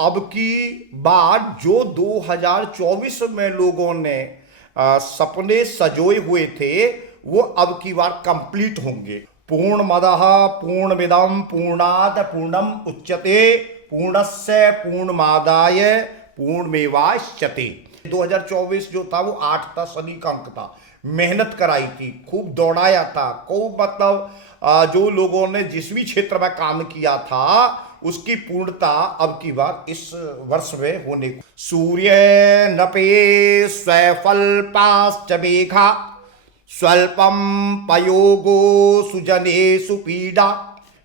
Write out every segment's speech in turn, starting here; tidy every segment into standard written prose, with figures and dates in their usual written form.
अब की बार जो 2024 में लोगों ने सपने सजोए हुए थे वो अब की बार कंप्लीट होंगे। पूर्णमदः पूर्णमिदं पूर्णात् पूर्णम उच्यते पूर्णस्य पूर्णमादाय पूर्णमेवाश्यते। 2024 जो था वो 8 था, शनि का अंक था। मेहनत कराई थी, खूब दौड़ाया था, खूब मतलब जो लोगों ने जिस भी क्षेत्र में काम किया था उसकी पूर्णता अब की बार इस वर्ष में होने को। सूर्य नपे स्वल्पाश्च मेघा स्वल्पम पयोगो सुजनेषु पीड़ा।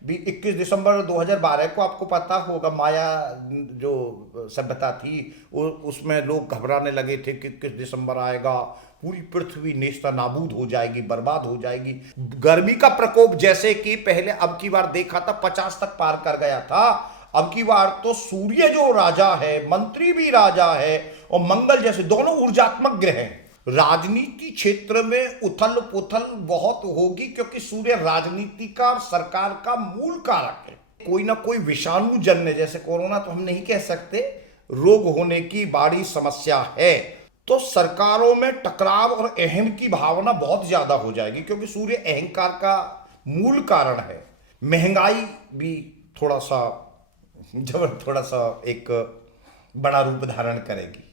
भी 21 दिसंबर 2012 को आपको पता होगा माया जो सभ्यता थी उसमें लोग घबराने लगे थे कि 21 दिसंबर आएगा, पूरी पृथ्वी नेस्ता नाबूद हो जाएगी, बर्बाद हो जाएगी। गर्मी का प्रकोप जैसे कि पहले अब की बार देखा था 50 तक पार कर गया था, अब की बार तो सूर्य जो राजा है, मंत्री भी राजा है और मंगल जैसे दोनों ऊर्जात्मक ग्रह हैं। राजनीति क्षेत्र में उथल पुथल बहुत होगी क्योंकि सूर्य राजनीति का और सरकार का मूल कारक है। कोई ना कोई विषाणु जन्य, जैसे कोरोना तो हम नहीं कह सकते, रोग होने की बड़ी समस्या है, तो सरकारों में टकराव और अहम की भावना बहुत ज्यादा हो जाएगी क्योंकि सूर्य अहंकार का मूल कारण है। महंगाई भी थोड़ा सा एक बड़ा रूप धारण करेगी।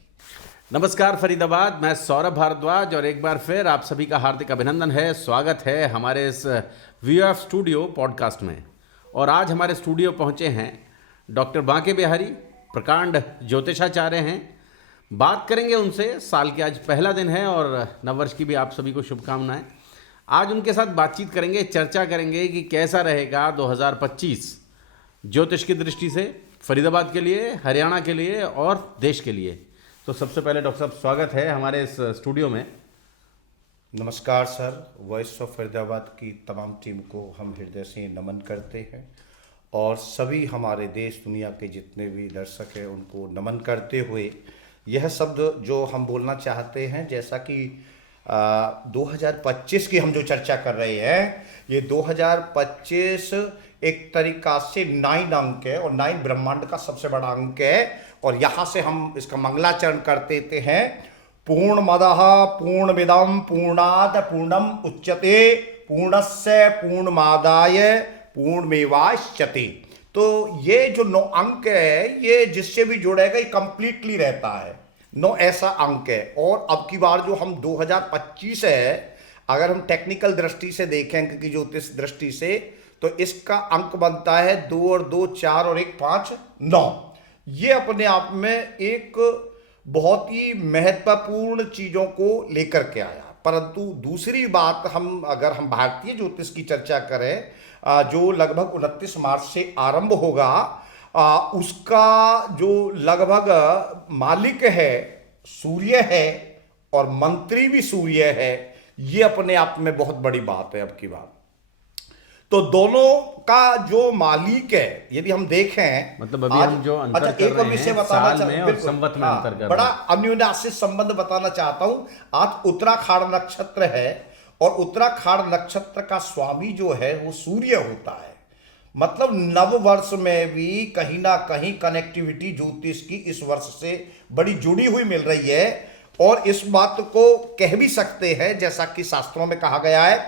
नमस्कार फरीदाबाद, मैं सौरभ भारद्वाज और एक बार फिर आप सभी का हार्दिक अभिनंदन है, स्वागत है हमारे इस वीएफ स्टूडियो पॉडकास्ट में। और आज हमारे स्टूडियो पहुंचे हैं डॉक्टर बांके बिहारी, प्रकांड ज्योतिषाचार्य हैं। बात करेंगे उनसे, साल के आज पहला दिन है और नववर्ष की भी आप सभी को शुभकामनाएं। आज उनके साथ बातचीत करेंगे, चर्चा करेंगे कि कैसा रहेगा 2025 ज्योतिष की दृष्टि से फरीदाबाद के लिए, हरियाणा के लिए और देश के लिए। तो सबसे पहले डॉक्टर साहब स्वागत है हमारे इस स्टूडियो में। नमस्कार सर, वॉइस ऑफ फरीदाबाद की तमाम टीम को हम हृदय से नमन करते हैं और सभी हमारे देश दुनिया के जितने भी दर्शक हैं उनको नमन करते हुए यह शब्द जो हम बोलना चाहते हैं, जैसा कि 2025 की हम जो चर्चा कर रहे हैं, ये 2025 एक तरीका से 9 अंक है और 9 ब्रह्मांड का सबसे बड़ा अंक है और यहाँ से हम इसका मंगलाचरण कर देते हैं। पूर्णमदः पूर्णमिदं पूर्णात् पूर्णम उच्यते पूर्णस्य पूर्णमादाय पूर्णमेवाश्यते। तो ये जो 9 अंक है, ये जिससे भी जुड़ेगा ये कंप्लीटली रहता है। 9 ऐसा अंक है और अब की बार जो हम 2025 है, अगर हम टेक्निकल दृष्टि से देखें क्योंकि ज्योतिष दृष्टि से, तो इसका अंक बनता है 2 और 2 4 और 1 5 9। ये अपने आप में एक बहुत ही महत्वपूर्ण चीजों को लेकर के आया। परंतु दूसरी बात, अगर हम भारतीय ज्योतिष की चर्चा करें, जो लगभग 29 मार्च से आरंभ होगा, उसका जो लगभग मालिक है सूर्य है और मंत्री भी सूर्य है। ये अपने आप में बहुत बड़ी बात है अब की बात। तो दोनों का जो मालिक है, यदि हम देखें, मतलब अभी हम जो अंतर कर एक रहे हैं साल में और संवत में अंतर कर रहे हैं, बड़ा अन्योन्याश्रित संबंध बताना चाहता हूं। आज उत्तराखाड़ नक्षत्र है और उत्तराखाड़ नक्षत्र का स्वामी जो है वो सूर्य होता है। मतलब नव वर्ष में भी कहीं ना कहीं कनेक्टिविटी ज्योतिष की इस वर्ष से बड़ी जुड़ी हुई मिल रही है और इस बात को कह भी सकते हैं, जैसा कि शास्त्रों में कहा गया है,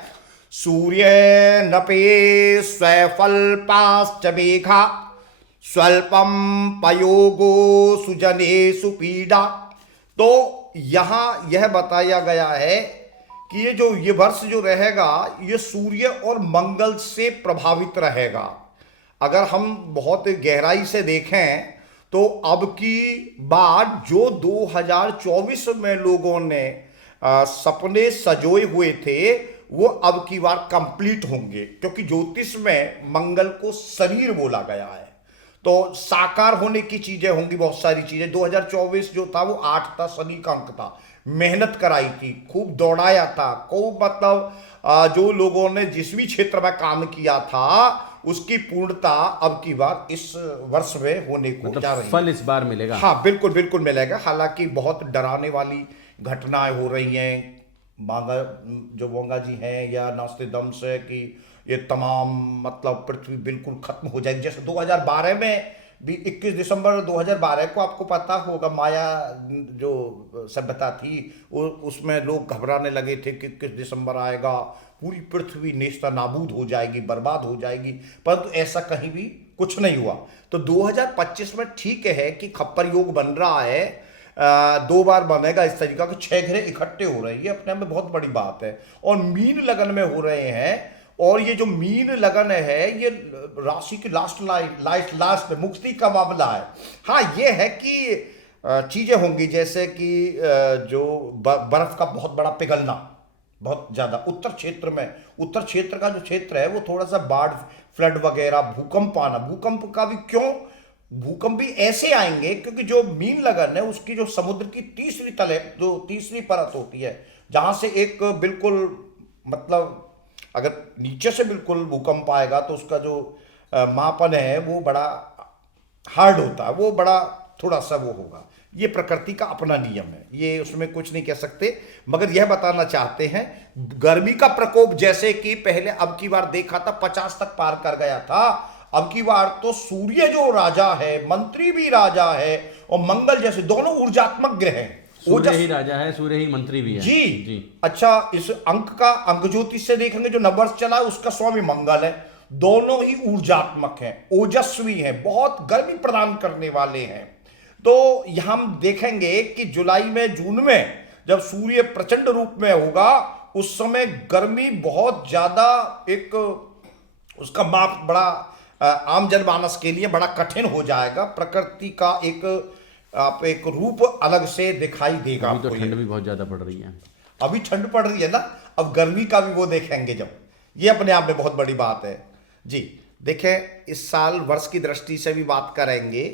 सूर्य नपे स्वल्पाश्च मेघा स्वल्पम पयोगो सुजनेषु पीड़ा। तो यहां यह बताया गया है कि ये वर्ष जो रहेगा ये सूर्य और मंगल से प्रभावित रहेगा। अगर हम बहुत गहराई से देखें तो अब की बार जो 2024 में लोगों ने सपने सजोए हुए थे वो अब की बार कंप्लीट होंगे क्योंकि ज्योतिष में मंगल को शरीर बोला गया है, तो साकार होने की चीजें होंगी, बहुत सारी चीजें। 2024 जो था वो 8 था, शनि का अंक था। मेहनत कराई थी, खूब दौड़ाया था, खूब मतलब जो लोगों ने जिस भी क्षेत्र में काम किया था उसकी पूर्णता अब की बार इस वर्ष में होने को मतलब जा रही है। फल इस बार मिलेगा। हाँ, बिल्कुल बिल्कुल मिलेगा। हालांकि बहुत डराने वाली घटनाएं हो रही हैं, वोंगा जी हैं या नॉस्ट्रेडमस से, कि ये तमाम मतलब पृथ्वी बिल्कुल खत्म हो जाएगी। जैसे 2012 में भी 21 दिसंबर 2012 को आपको पता होगा, माया जो सभ्यता थी उसमें लोग घबराने लगे थे कि 21 दिसंबर आएगा, पूरी पृथ्वी नेस्ता नाबूद हो जाएगी, बर्बाद हो जाएगी, परंतु ऐसा कहीं भी कुछ नहीं हुआ। तो 2025 में ठीक है कि खप्पर योग बन रहा है, 2 बार बनेगा इस तरीका के 6 ग्रह इकट्ठे हो रहे हैं, ये अपने में बहुत बड़ी बात है। और मीन लगन में हो रहे हैं, और ये जो मीन लगन है ये राशि की लास्ट में मुक्ति का मामला है। हाँ, ये है कि चीजें होंगी जैसे कि जो बर्फ का बहुत बड़ा पिघलना, बहुत ज्यादा उत्तर क्षेत्र का जो क्षेत्र है वो थोड़ा सा बाढ़, फ्लड वगैरह, भूकंप आना, भूकंप का भी क्यों, भूकंप भी ऐसे आएंगे क्योंकि जो मीन लगन है उसकी जो समुद्र की तीसरी तल है, जो तीसरी परत होती है, जहां से एक बिल्कुल मतलब अगर नीचे से बिल्कुल भूकंप आएगा तो उसका जो मापन है वो बड़ा हार्ड होता है, वो बड़ा थोड़ा सा वो होगा। ये प्रकृति का अपना नियम है, ये उसमें कुछ नहीं कह सकते। मगर यह बताना चाहते हैं गर्मी का प्रकोप जैसे कि पहले अब की बार देखा था 50 तक पार कर गया था, अब की बार तो सूर्य जो राजा है, मंत्री भी राजा है, और मंगल जैसे दोनों ऊर्जात्मक ग्रह हैं। सूर्य ही राजा है, सूर्य ही मंत्री भी है। जी। अच्छा, इस अंक ज्योतिष से देखेंगे जो नंबर्स चला है उसका स्वामी मंगल है, दोनों ही ऊर्जात्मक हैं, ओजस्वी हैं, बहुत गर्मी प्रदान करने वाले हैं। तो यहां हम देखेंगे कि जुलाई में, जून में जब सूर्य प्रचंड रूप में होगा उस समय गर्मी बहुत ज्यादा, एक उसका माप बड़ा आम जनमानस के लिए बड़ा कठिन हो जाएगा। प्रकृति का एक रूप अलग से दिखाई देगा। अभी तो ठंड भी बहुत ज्यादा पड़ रही है, अभी ठंड पड़ रही है ना, अब गर्मी का भी वो देखेंगे जब, ये अपने आप में बहुत बड़ी बात है जी। देखें, इस साल वर्ष की दृष्टि से भी बात करेंगे,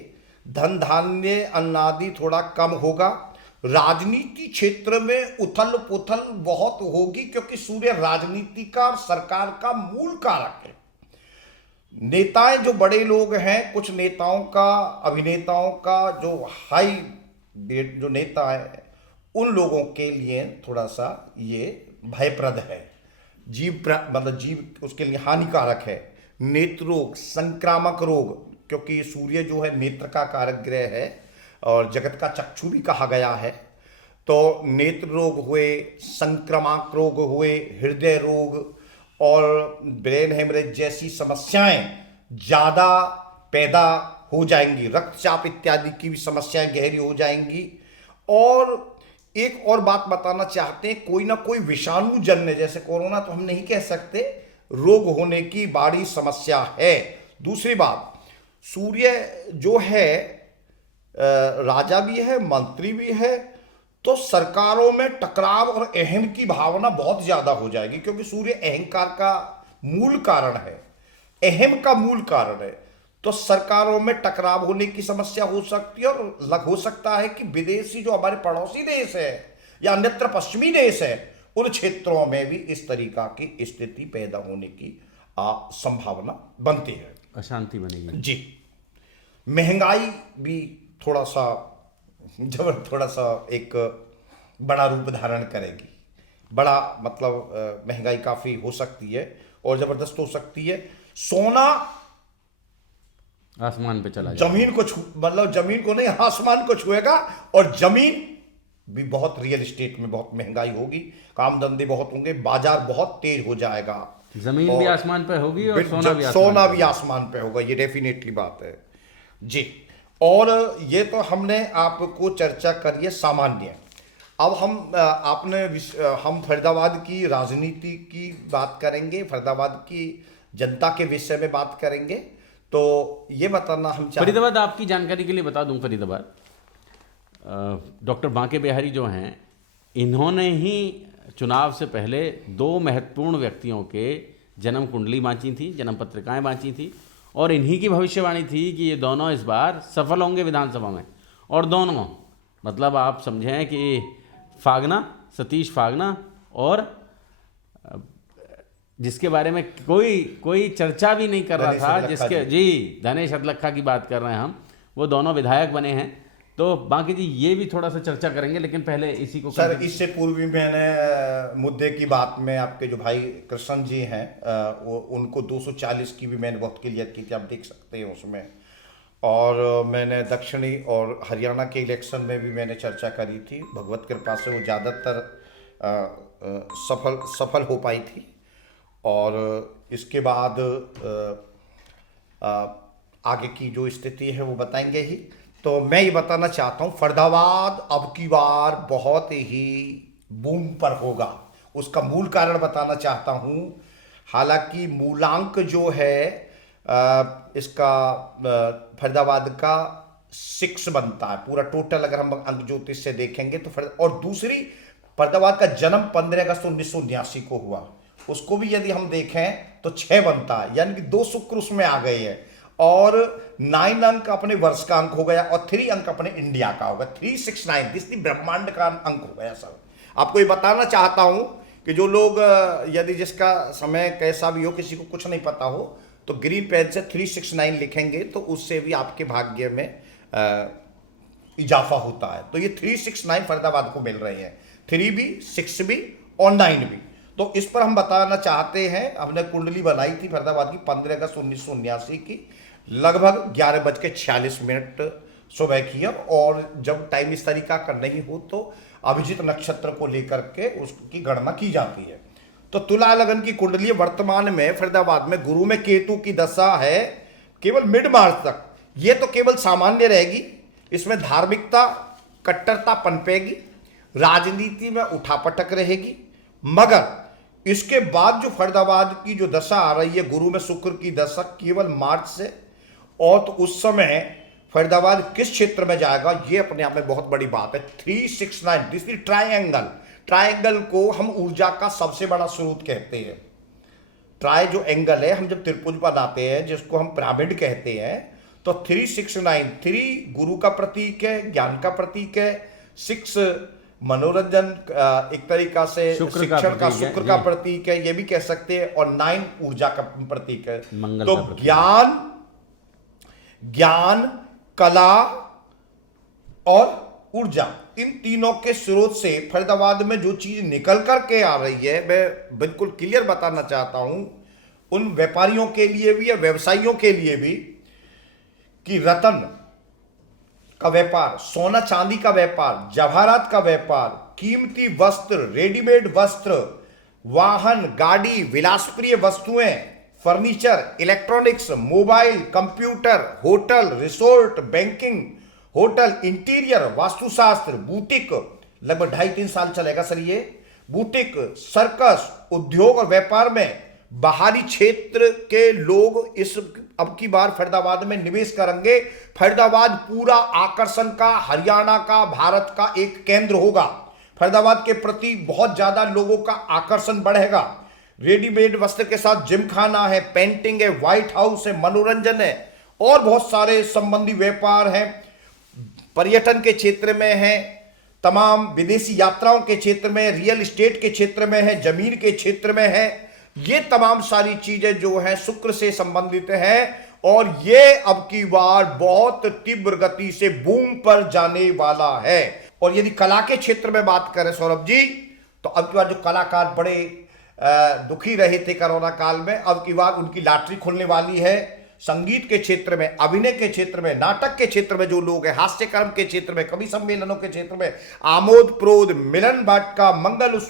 धन धान्य अन्नादि थोड़ा कम होगा, राजनीति क्षेत्र में उथल पुथल बहुत होगी क्योंकि सूर्य राजनीति का और सरकार का मूल कारक है। नेताएं जो बड़े लोग हैं, कुछ नेताओं का, अभिनेताओं का जो हाई जो नेता है, उन लोगों के लिए थोड़ा सा ये भयप्रद है, मतलब जीव उसके लिए हानिकारक है। नेत्र रोग, संक्रामक रोग, क्योंकि सूर्य जो है नेत्र का कारक ग्रह है और जगत का चक्षु भी कहा गया है, तो नेत्र रोग हुए, संक्रामक रोग हुए, हृदय रोग और ब्रेन हेमरेज जैसी समस्याएं ज़्यादा पैदा हो जाएंगी, रक्तचाप इत्यादि की भी समस्याएं गहरी हो जाएंगी। और एक और बात बताना चाहते हैं, कोई ना कोई विषाणु जन्य, जैसे कोरोना तो हम नहीं कह सकते, रोग होने की बड़ी समस्या है। दूसरी बात, सूर्य जो है राजा भी है, मंत्री भी है, तो सरकारों में टकराव और अहम की भावना बहुत ज्यादा हो जाएगी क्योंकि सूर्य अहंकार का मूल कारण है, अहम का मूल कारण है। तो सरकारों में टकराव होने की समस्या हो सकती है और हो सकता है कि विदेशी जो हमारे पड़ोसी देश है या अन्यत्र पश्चिमी देश है, उन क्षेत्रों में भी इस तरीका की स्थिति पैदा होने की संभावना बनती है, अशांति बनेगी जी। महंगाई भी थोड़ा सा एक बड़ा रूप धारण करेगी, बड़ा मतलब महंगाई काफी हो सकती है और जबरदस्त हो सकती है। सोना आसमान पे चला जाएगा, जमीन को मतलब जमीन को नहीं, आसमान को छुएगा। और जमीन भी बहुत, रियल एस्टेट में बहुत महंगाई होगी, काम धंधे बहुत होंगे, बाजार बहुत तेज हो जाएगा। जमीन भी आसमान पे होगी और सोना भी आसमान पे होगा, ये डेफिनेटली बात है जी। और ये तो हमने आपको चर्चा करी है सामान्य। अब हम फरीदाबाद की राजनीति की बात करेंगे, फरीदाबाद की जनता के विषय में बात करेंगे। तो ये बताना हम फरीदाबाद, आपकी जानकारी के लिए बता दूं, फरीदाबाद डॉक्टर बांके बिहारी जो हैं, इन्होंने ही चुनाव से पहले 2 महत्वपूर्ण व्यक्तियों के जन्म कुंडली बांची थी, जन्म पत्रिकाएं बांची थी, और इन्हीं की भविष्यवाणी थी कि ये दोनों इस बार सफल होंगे विधानसभा में। और दोनों मतलब आप समझें कि सतीश फागना, और जिसके बारे में कोई चर्चा भी नहीं कर रहा था, जिसके जी धनेश अदलखा की बात कर रहे हैं हम, वो दोनों विधायक बने हैं। तो बाकी जी ये भी थोड़ा सा चर्चा करेंगे, लेकिन पहले इसी को सर, इससे पूर्व भी मैंने मुद्दे की बात में आपके जो भाई कृष्ण जी हैं, उनको 240 की भी मैंने बहुत क्लियर की थी, आप देख सकते हैं उसमें। और मैंने दक्षिणी और हरियाणा के इलेक्शन में भी मैंने चर्चा करी थी। भगवत कृपा से वो ज़्यादातर सफल हो पाई थी। और इसके बाद आगे की जो स्थिति है वो बताएंगे ही। तो मैं ये बताना चाहता हूँ, फरीदाबाद अब की बार बहुत ही बूम पर होगा। उसका मूल कारण बताना चाहता हूँ। हालांकि मूलांक जो है इसका फरीदाबाद का 6 बनता है पूरा टोटल, अगर हम अंक ज्योतिष से देखेंगे तो। और दूसरी, फरीदाबाद का जन्म 15 अगस्त 1979 को हुआ, उसको भी यदि हम देखें तो 6 बनता है, यानी कि 2 शुक्र उसमें आ गए हैं। और 9 अंक अपने वर्ष का अंक हो गया और 3 अंक अपने इंडिया का होगा। 369 जिसकी ब्रह्मांड का अंक हो गया सर। आपको ये बताना चाहता हूं कि जो लोग यदि जिसका समय कैसा भी हो, किसी को कुछ नहीं पता हो, तो ग्रीन पेन से 369 लिखेंगे तो उससे भी आपके भाग्य में इजाफा होता है। तो ये 369 फरीदाबाद को मिल रहे हैं, 3 भी, 6 भी और 9 भी। तो इस पर हम बताना चाहते हैं। हमने कुंडली बनाई थी फरीदाबाद की 15 अगस्त 1979 की, लगभग 11:46 सुबह की है। और जब टाइम इस तरीका का नहीं हो तो अभिजीत नक्षत्र को लेकर के उसकी गणना की जाती है। तो तुला लगन की कुंडली वर्तमान में फरीदाबाद में गुरु में केतु की दशा है केवल मिड मार्च तक। ये तो केवल सामान्य रहेगी, इसमें धार्मिकता कट्टरता पनपेगी, राजनीति में उठापटक रहेगी। मगर इसके बाद जो फरीदाबाद की जो दशा आ रही है गुरु में शुक्र की दशा केवल मार्च से, और तो उस समय फरीदाबाद किस क्षेत्र में जाएगा ये अपने आप में बहुत बड़ी बात है। 369 जिसकी ट्रायंगल को हम ऊर्जा का सबसे बड़ा स्रोत कहते हैं। ट्राई जो एंगल है, हम जब त्रिभुज बनाते हैं जिसको हम पिरामिड कहते हैं, तो 369 3 गुरु का प्रतीक है, ज्ञान का प्रतीक है, 6 मनोरंजन एक तरीका से शिक्षण का, शुक्र का प्रतीक है, ये भी कह सकते हैं, और 9 ऊर्जा का प्रतीक है। तो ज्ञान, कला और ऊर्जा, इन तीनों के स्रोत से फरीदाबाद में जो चीज निकल करके आ रही है, मैं बिल्कुल क्लियर बताना चाहता हूं उन व्यापारियों के लिए भी या व्यवसायियों के लिए भी, कि रतन का व्यापार, सोना चांदी का व्यापार, जवाहरात का व्यापार, कीमती वस्त्र, रेडीमेड वस्त्र, वाहन, गाड़ी, विलासप्रिय वस्तुएं, furniture, electronics, mobile, computer, hotel, resort, banking, hotel, interior, वास्तुशास्त्र, बुटीक, लगभग 2.5-3 साल चलेगा सर ये बुटीक, सर्कस, उद्योग और व्यापार में बाहरी क्षेत्र के लोग इस अब की बार फरीदाबाद में निवेश करेंगे। फरीदाबाद पूरा आकर्षण का, हरियाणा का, भारत का एक केंद्र होगा। फरीदाबाद के प्रति बहुत ज्यादा लोगों का आकर्षण बढ़ेगा। रेडीमेड वस्त्र के साथ जिम खाना है, पेंटिंग है, व्हाइट हाउस है, मनोरंजन है और बहुत सारे संबंधी व्यापार हैं। पर्यटन के क्षेत्र में है, तमाम विदेशी यात्राओं के क्षेत्र में, रियल एस्टेट के क्षेत्र में है, जमीन के क्षेत्र में है। ये तमाम सारी चीजें जो हैं शुक्र से संबंधित हैं और ये अब की बार बहुत तीव्र गति से बूम पर जाने वाला है। और यदि कला के क्षेत्र में बात करें सौरभ जी, तो अब की बार जो कलाकार बड़े दुखी रहे थे कोरोना काल में, अब की बार उनकी लॉटरी खुलने वाली है। संगीत के क्षेत्र में, अभिनय के क्षेत्र में, नाटक के क्षेत्र में जो लोग हैं, हास्य कर्म के क्षेत्र में, कवि सम्मेलनों के क्षेत्र में, आमोद प्रोद, मिलन बाटका, मंगल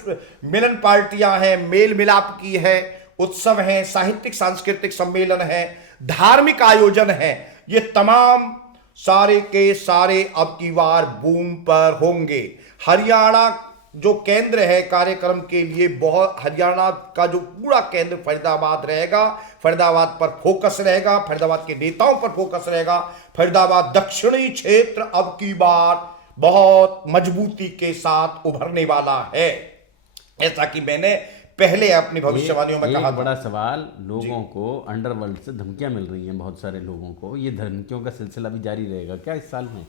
मिलन पार्टियां हैं, मेल मिलाप की है, उत्सव हैं, साहित्यिक सांस्कृतिक सम्मेलन है, धार्मिक आयोजन है, ये तमाम सारे के सारे अब की बार बूम पर होंगे। हरियाणा जो केंद्र है कार्यक्रम के लिए, बहुत हरियाणा का जो पूरा केंद्र फरीदाबाद रहेगा, फरीदाबाद पर फोकस रहेगा, फरीदाबाद के नेताओं पर फोकस रहेगा। फरीदाबाद दक्षिणी क्षेत्र अब की बार बहुत मजबूती के साथ उभरने वाला है, ऐसा कि मैंने पहले अपनी भविष्यवाणियों में कहा। बड़ा सवाल, लोगों को अंडरवर्ल्ड से धमकियां मिल रही हैं, बहुत सारे लोगों को, ये धमकियों का सिलसिला भी जारी रहेगा क्या इस साल में?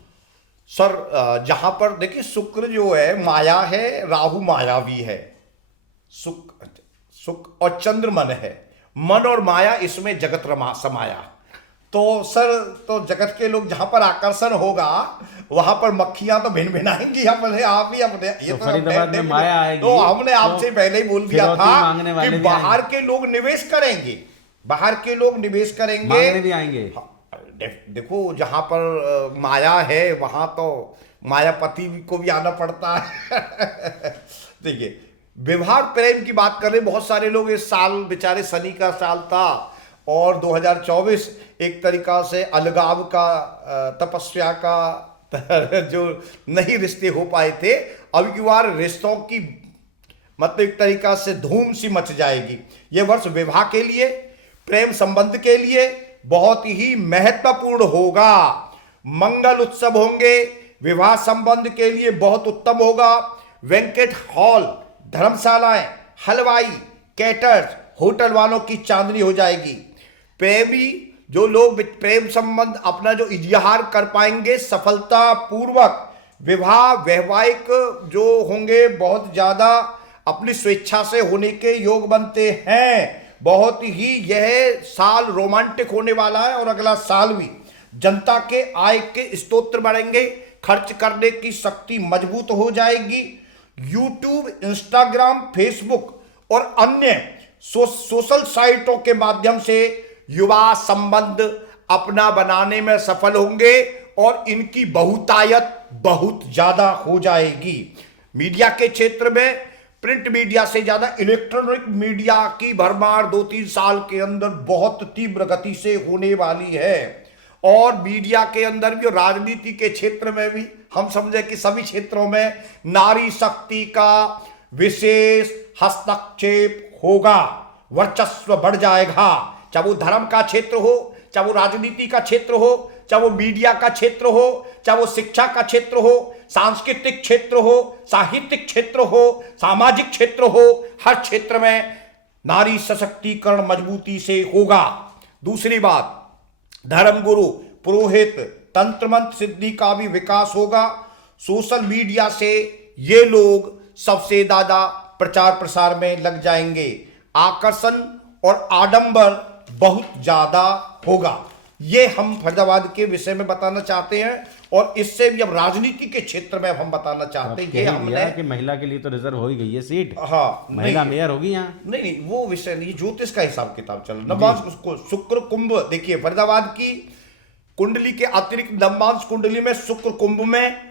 सर जहां पर देखिए शुक्र जो है माया है, राहु मायावी है, सुख और चंद्र मन है, मन और माया इसमें जगत समाया। तो सर तो जगत के लोग जहां पर आकर्षण होगा वहां पर मक्खियां तो भिन भिनाएंगी अपने आप ही अपने। ये तो फरीदाबाद में माया आएगी, तो हमने आपसे पहले ही बोल दिया था कि बाहर के लोग निवेश करेंगे, बाहर के लोग निवेश करेंगे, मांगने भी आएंगे। देखो, जहां पर माया है वहां तो मायापति को भी आना पड़ता है। देखिए, विवाह प्रेम की बात कर रहे हैं बहुत सारे लोग। इस साल बेचारे शनि का साल था और 2024 एक तरीका से अलगाव का, तपस्या का जो नहीं रिश्ते हो पाए थे, अब की बार रिश्तों की मतलब एक तरीका से धूम सी मच जाएगी। यह वर्ष विवाह के लिए, प्रेम संबंध के लिए बहुत ही महत्वपूर्ण होगा। मंगल उत्सव होंगे, विवाह संबंध के लिए बहुत उत्तम होगा। वेंकट हॉल, धर्मशालाएं, हलवाई, कैटर्स, होटल वालों की चांदनी हो जाएगी। प्रेमी जो लोग प्रेम संबंध अपना जो इजहार कर पाएंगे सफलता पूर्वक, विवाह वैवाहिक जो होंगे बहुत ज्यादा अपनी स्वेच्छा से होने के योग बनते हैं। बहुत ही यह साल रोमांटिक होने वाला है और अगला साल भी। जनता के आय के स्रोत बढ़ेंगे, खर्च करने की शक्ति मजबूत हो जाएगी। यूट्यूब, इंस्टाग्राम, फेसबुक और अन्य सोशल साइटों के माध्यम से युवा संबंध अपना बनाने में सफल होंगे और इनकी बहुतायत बहुत ज्यादा हो जाएगी। मीडिया के क्षेत्र में प्रिंट मीडिया से ज्यादा इलेक्ट्रॉनिक मीडिया की भरमार 2-3 साल के अंदर बहुत तीव्र गति से होने वाली है। और मीडिया के अंदर भी, राजनीति के क्षेत्र में भी, हम समझे कि सभी क्षेत्रों में नारी शक्ति का विशेष हस्तक्षेप होगा, वर्चस्व बढ़ जाएगा। चाहे वो धर्म का क्षेत्र हो, चाहे वो राजनीति का क्षेत्र हो, चाहे वो मीडिया का क्षेत्र हो, चाहे वो शिक्षा का क्षेत्र हो, सांस्कृतिक क्षेत्र हो, साहित्यिक क्षेत्र हो, सामाजिक क्षेत्र हो, हर क्षेत्र में नारी सशक्तिकरण मजबूती से होगा। दूसरी बात, धर्मगुरु, पुरोहित, तंत्र मंत्र सिद्धि का भी विकास होगा। सोशल मीडिया से ये लोग सबसे ज्यादा प्रचार प्रसार में लग जाएंगे। आकर्षण और आडंबर बहुत ज्यादा होगा। ये हम फरीदाबाद के विषय में बताना चाहते हैं और इससे भी अब राजनीति के क्षेत्र में हम बताना चाहते हैं। ये हमने कि महिला के लिए तो रिजर्व हो ही गई है सीट। हाँ, महिला मेयर होगी यहाँ। नहीं, वो विषय नहीं, ज्योतिष का हिसाब किताब चल रहा। नवमांश शुक्र कुंभ, देखिए फरीदाबाद की कुंडली के अतिरिक्त नवमांश कुंडली में शुक्र कुंभ में,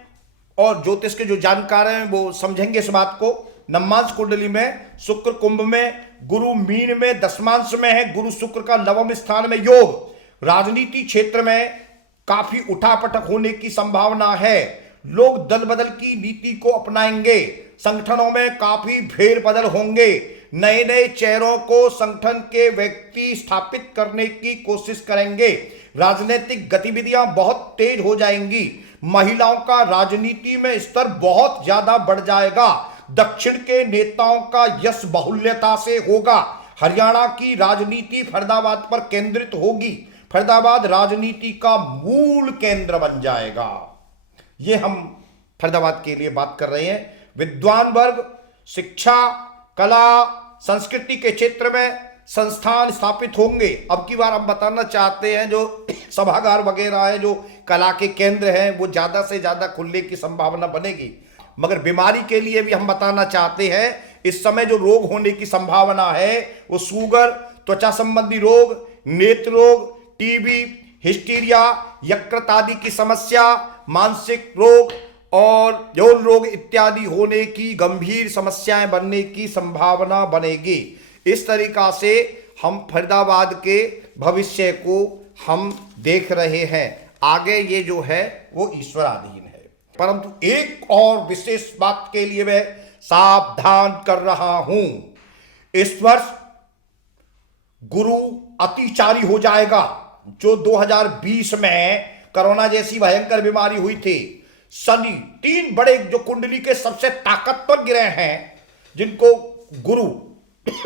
और ज्योतिष के जो जानकार हैं वो समझेंगे इस बात को। नवमांश कुंडली में शुक्र कुंभ में, गुरु मीन में दशमांश में है, गुरु शुक्र का नवम स्थान में योग। राजनीति क्षेत्र में काफी उठापटक होने की संभावना है। लोग दल बदल की नीति को अपनाएंगे। संगठनों में काफी फेरबदल होंगे। नए नए चेहरों को संगठन के व्यक्ति स्थापित करने की कोशिश करेंगे। राजनीतिक गतिविधियां बहुत तेज हो जाएंगी। महिलाओं का राजनीति में स्तर बहुत ज्यादा बढ़ जाएगा। दक्षिण के नेताओं का यश बाहुल्यता से होगा। हरियाणा की राजनीति फरीदाबाद पर केंद्रित होगी। फरीदाबाद राजनीति का मूल केंद्र बन जाएगा। ये हम फरीदाबाद के लिए बात कर रहे हैं। विद्वान वर्ग, शिक्षा, कला, संस्कृति के क्षेत्र में संस्थान स्थापित होंगे। अब की बार हम बताना चाहते हैं जो सभागार वगैरह है, जो कला के केंद्र हैं, वो ज्यादा से ज्यादा खुलने की संभावना बनेगी। मगर बीमारी के लिए भी हम बताना चाहते हैं, इस समय जो रोग होने की संभावना है वो शुगर, त्वचा संबंधी रोग, नेत्र रोग, टीबी, हिस्टीरिया, यकृत आदि की समस्या, मानसिक रोग और यौन रोग इत्यादि होने की गंभीर समस्याएं बनने की संभावना बनेगी। इस तरीका से हम फरीदाबाद के भविष्य को हम देख रहे हैं। आगे ये जो है वो ईश्वराधीन है। परंतु एक और विशेष बात के लिए मैं सावधान कर रहा हूं। इस वर्ष गुरु अतिचारी हो जाएगा। जो 2020 में कोरोना जैसी भयंकर बीमारी हुई थी, शनि, 3 बड़े जो कुंडली के सबसे ताकतवर ग्रह हैं, जिनको गुरु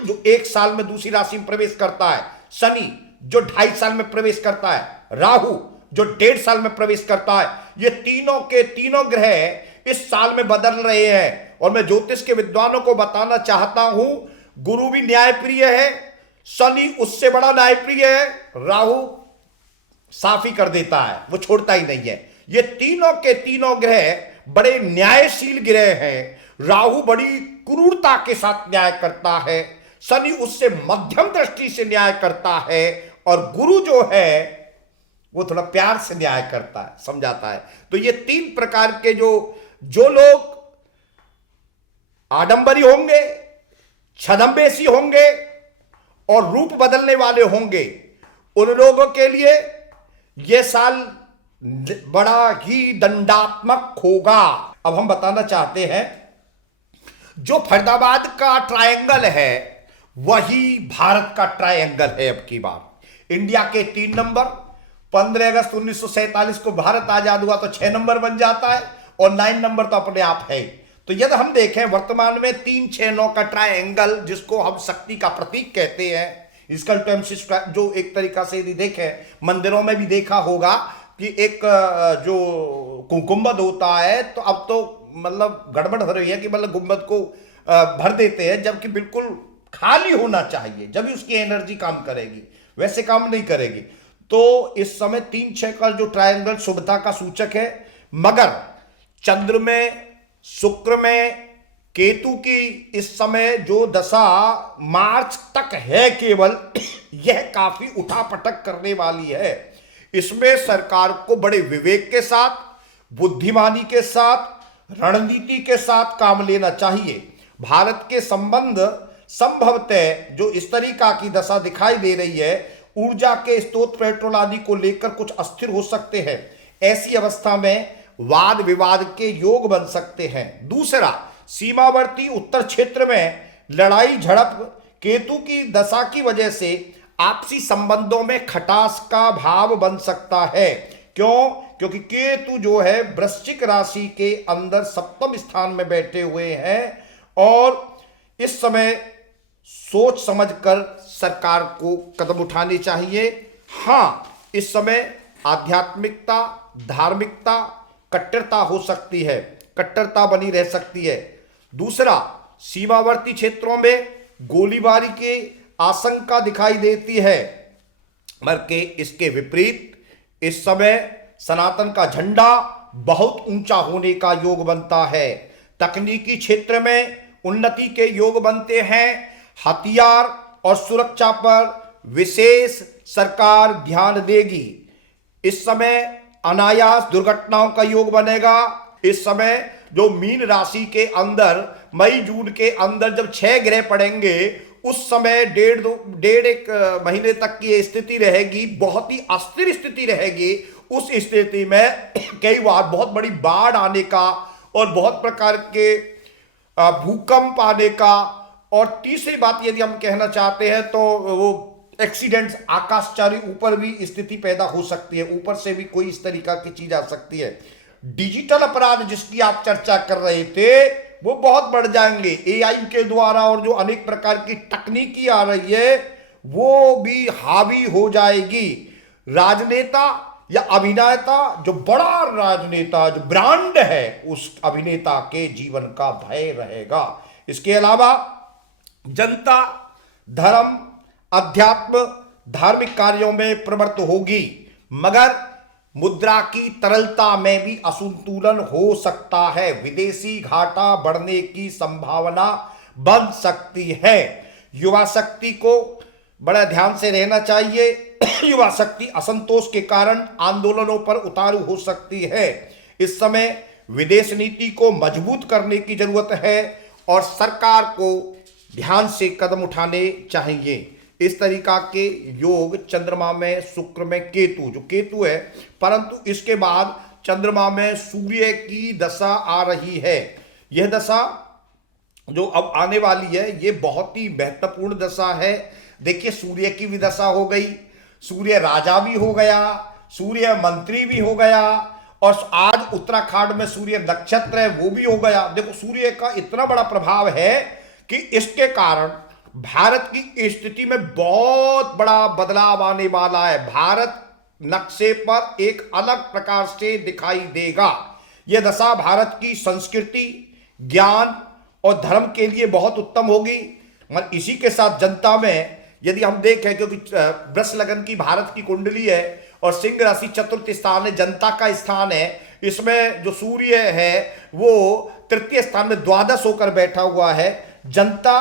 जो 1 साल में दूसरी राशि में प्रवेश करता है, शनि जो 2.5 साल में प्रवेश करता है, राहु जो 1.5 साल में प्रवेश करता है, ये तीनों के तीनों ग्रह इस साल में बदल रहे हैं। और मैं ज्योतिष के विद्वानों को बताना चाहता हूं, गुरु भी न्यायप्रिय है, शनि उससे बड़ा न्यायप्रिय है, राहु साफी कर देता है, वो छोड़ता ही नहीं है। ये तीनों के तीनों ग्रह बड़े न्यायशील ग्रह हैं। राहु बड़ी क्रूरता के साथ न्याय करता है, शनि उससे मध्यम दृष्टि से न्याय करता है, और गुरु जो है वो थोड़ा प्यार से न्याय करता है, समझाता है। तो ये 3 प्रकार के जो लोग आडंबरी होंगे, छदम्बेसी होंगे और रूप बदलने वाले होंगे, उन लोगों के लिए यह साल बड़ा ही दंडात्मक होगा। अब हम बताना चाहते हैं, जो फरीदाबाद का ट्रायंगल है वही भारत का ट्रायंगल है। अब की बार इंडिया के 3 नंबर, 15 अगस्त 1947 को भारत आजाद हुआ तो 6 नंबर बन जाता है और 9 नंबर तो अपने आप है। तो यदि हम देखें वर्तमान में 3, 6, 9 का ट्रायंगल, जिसको हम शक्ति का प्रतीक कहते हैं, इसका जो एक तरीका से यदि देखें, मंदिरों में भी देखा होगा कि एक जो गुंबद होता है, तो अब तो मतलब गड़बड़ हो रही है कि मतलब गुंबद को भर देते हैं, जबकि बिल्कुल खाली होना चाहिए, जब भी उसकी एनर्जी काम करेगी, वैसे काम नहीं करेगी। तो इस समय 3, 6 का जो ट्रायंगल शुभता का सूचक है, मगर चंद्र में, शुक्र में, केतु की इस समय जो दशा मार्च तक है केवल, यह काफी उठापटक करने वाली है। इसमें सरकार को बड़े विवेक के साथ, बुद्धिमानी के साथ, रणनीति के साथ काम लेना चाहिए। भारत के संबंध संभवतः जो इस तरीका की दशा दिखाई दे रही है, ऊर्जा के स्रोत, पेट्रोल आदि को लेकर कुछ अस्थिर हो सकते हैं। ऐसी अवस्था में वाद विवाद के योग बन सकते हैं। दूसरा, सीमावर्ती उत्तर क्षेत्र में लड़ाई झड़प, केतु की दशा की वजह से आपसी संबंधों में खटास का भाव बन सकता है। क्यों? क्योंकि केतु जो है वृश्चिक राशि के अंदर 7वें स्थान में बैठे हुए हैं और इस समय सोच समझकर सरकार को कदम उठाने चाहिए। हां, इस समय आध्यात्मिकता, धार्मिकता, कट्टरता हो सकती है, कट्टरता बनी रह सकती है। दूसरा, सीमावर्ती क्षेत्रों में गोलीबारी की आशंका दिखाई देती है, मगर इसके विपरीत इस समय सनातन का झंडा बहुत ऊंचा होने का योग बनता है। तकनीकी क्षेत्र में उन्नति के योग बनते हैं। हथियार और सुरक्षा पर विशेष सरकार ध्यान देगी। इस समय अनायास दुर्घटनाओं का योग बनेगा। इस समय जो मीन राशि के अंदर मई जून के अंदर जब 6 ग्रह पड़ेंगे, उस समय डेढ़ एक महीने तक की स्थिति रहेगी, बहुत ही अस्थिर स्थिति रहेगी। उस स्थिति में कई बार बहुत बड़ी बाढ़ आने का और बहुत प्रकार के भूकंप आने का, और तीसरी बात यदि हम कहना चाहते हैं तो वो एक्सीडेंट्स, आकाशचारी ऊपर भी स्थिति पैदा हो सकती है, ऊपर से भी कोई इस तरीका की चीज आ सकती है। डिजिटल अपराध जिसकी आप चर्चा कर रहे थे, वो बहुत बढ़ जाएंगे एआई के द्वारा, और जो अनेक प्रकार की तकनीकी आ रही है वो भी हावी हो जाएगी। राजनेता या अभिनेता, जो बड़ा राजनेता, जो ब्रांड है, उस अभिनेता के जीवन का भय रहेगा। इसके अलावा जनता धर्म, अध्यात्म, धार्मिक कार्यों में प्रवृत्त होगी, मगर मुद्रा की तरलता में भी असंतुलन हो सकता है। विदेशी घाटा बढ़ने की संभावना बन सकती है। युवा शक्ति को बड़ा ध्यान से रहना चाहिए। युवा शक्ति असंतोष के कारण आंदोलनों पर उतारू हो सकती है। इस समय विदेश नीति को मजबूत करने की जरूरत है और सरकार को ध्यान से कदम उठाने चाहिए। इस तरीका के योग चंद्रमा में, शुक्र में केतु, जो केतु है, परंतु इसके बाद चंद्रमा में सूर्य की दशा आ रही है। यह दशा जो अब आने वाली है, यह बहुत ही महत्वपूर्ण दशा है। देखिए, सूर्य की भी दशा हो गई, सूर्य राजा भी हो गया, सूर्य मंत्री भी हो गया, और आज उत्तराखंड में सूर्य नक्षत्र है, वो भी हो गया। देखो, सूर्य का इतना बड़ा प्रभाव है कि इसके कारण भारत की स्थिति में बहुत बड़ा बदलाव आने वाला है। भारत नक्शे पर एक अलग प्रकार से दिखाई देगा। यह दशा भारत की संस्कृति, ज्ञान और धर्म के लिए बहुत उत्तम होगी। मगर इसी के साथ जनता में यदि हम देखें, क्योंकि वृष लगन की भारत की कुंडली है और सिंह राशि चतुर्थ स्थान है, जनता का स्थान है, इसमें जो सूर्य है वो तृतीय स्थान में द्वादश होकर बैठा हुआ है। जनता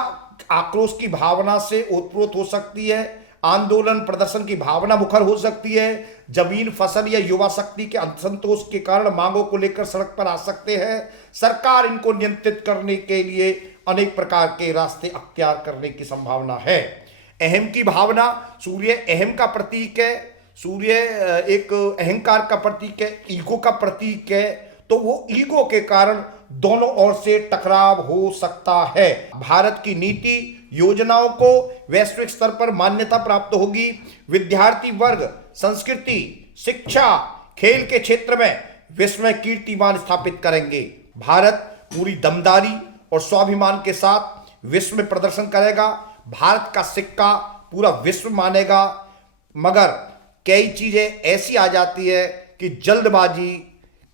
आक्रोश की भावना से ओतप्रोत हो सकती है, आंदोलन प्रदर्शन की भावना मुखर हो सकती है। जमीन, फसल या युवा शक्ति के असंतोष के कारण मांगों को लेकर सड़क पर आ सकते हैं। सरकार इनको नियंत्रित करने के लिए अनेक प्रकार के रास्ते अख्तियार करने की संभावना है। अहम की भावना, सूर्य अहम का प्रतीक है। सूर्य एक अहंकार का प्रतीक है, ईगो का प्रतीक है। तो वो ईगो के कारण दोनों ओर से टकराव हो सकता है। भारत की नीति योजनाओं को वैश्विक स्तर पर मान्यता प्राप्त होगी। विद्यार्थी वर्ग संस्कृति, शिक्षा, खेल के क्षेत्र में विश्व में कीर्तिमान स्थापित करेंगे। भारत पूरी दमदारी और स्वाभिमान के साथ विश्व में प्रदर्शन करेगा। भारत का सिक्का पूरा विश्व मानेगा। मगर कई चीजें ऐसी आ जाती है कि जल्दबाजी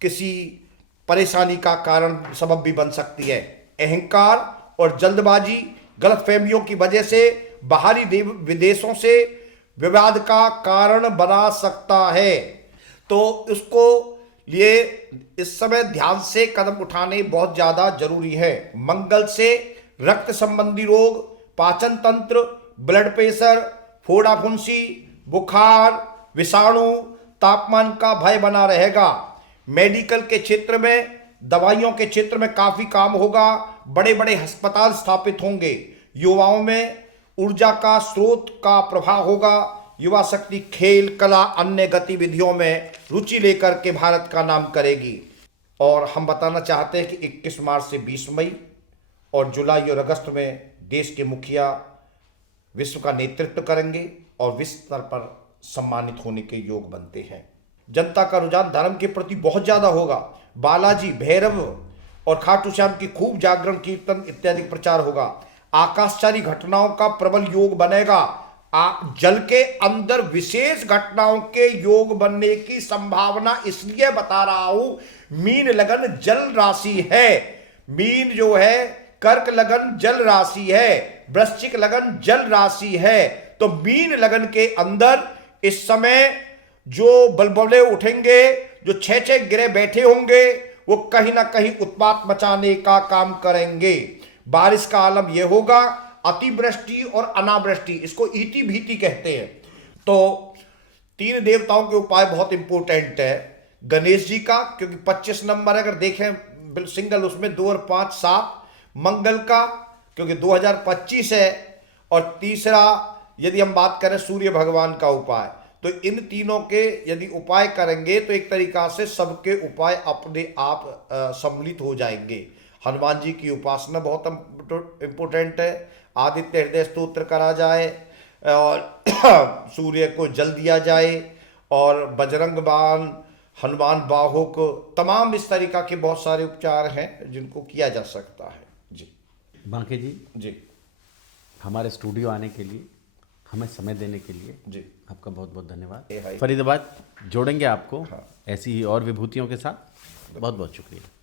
किसी परेशानी का कारण सबब भी बन सकती है। अहंकार और जल्दबाजी, गलतफहमियों की वजह से बाहरी विदेशों से विवाद का कारण बना सकता है। तो उसको लिए इस समय ध्यान से कदम उठाने बहुत ज्यादा जरूरी है। मंगल से रक्त संबंधी रोग, पाचन तंत्र, ब्लड प्रेशर, फोड़ा फुंसी, बुखार, विषाणु, तापमान का भय बना रहेगा। मेडिकल के क्षेत्र में, दवाइयों के क्षेत्र में काफी काम होगा। बड़े बड़े अस्पताल स्थापित होंगे। युवाओं में ऊर्जा का स्रोत का प्रभाव होगा। युवा शक्ति खेल, कला, अन्य गतिविधियों में रुचि लेकर के भारत का नाम करेगी। और हम बताना चाहते हैं कि 21 मार्च से 20 मई और जुलाई और अगस्त में देश के मुखिया विश्व का नेतृत्व करेंगे और विश्व स्तर पर सम्मानित होने के योग बनते हैं। जनता का रुझान धर्म के प्रति बहुत ज्यादा होगा। बालाजी, भैरव और खाटू श्याम की खूब जागरण, कीर्तन इत्यादि प्रचार होगा। आकाशचारी घटनाओं का प्रबल योग बनेगा। जल के अंदर विशेष घटनाओं के योग बनने की संभावना इसलिए बता रहा हूं, मीन लगन जल राशि है। मीन जो है कर्क लगन जल राशि है, वृश्चिक लगन जल राशि है। तो मीन लगन के अंदर इस समय जो बलबले उठेंगे, जो 6 ग्रह बैठे होंगे, वो कहीं ना कहीं उत्पात मचाने का काम करेंगे। बारिश का आलम यह होगा, अतिवृष्टि और अनावृष्टि, इसको ईति भीति कहते हैं। तो 3 देवताओं के उपाय बहुत इंपॉर्टेंट है। गणेश जी का, क्योंकि 25 नंबर अगर देखें सिंगल, उसमें 2 और 5 7। मंगल का, क्योंकि 2025 है। और तीसरा यदि हम बात करें सूर्य भगवान का उपाय, तो इन तीनों के यदि उपाय करेंगे तो एक तरीका से सबके उपाय अपने आप सम्मिलित हो जाएंगे। हनुमान जी की उपासना बहुत इंपॉर्टेंट है। आदित्य हृदय स्तोत्र करा जाए और सूर्य को जल दिया जाए और बजरंग बाण, हनुमान बाहुक, तमाम इस तरीका के बहुत सारे उपचार हैं जिनको किया जा सकता है। जी बांके जी, हमारे स्टूडियो आने के लिए, हमें समय देने के लिए जी आपका बहुत बहुत धन्यवाद। फरीदाबाद जोड़ेंगे आपको ऐसी ही और विभूतियों के साथ। बहुत बहुत शुक्रिया।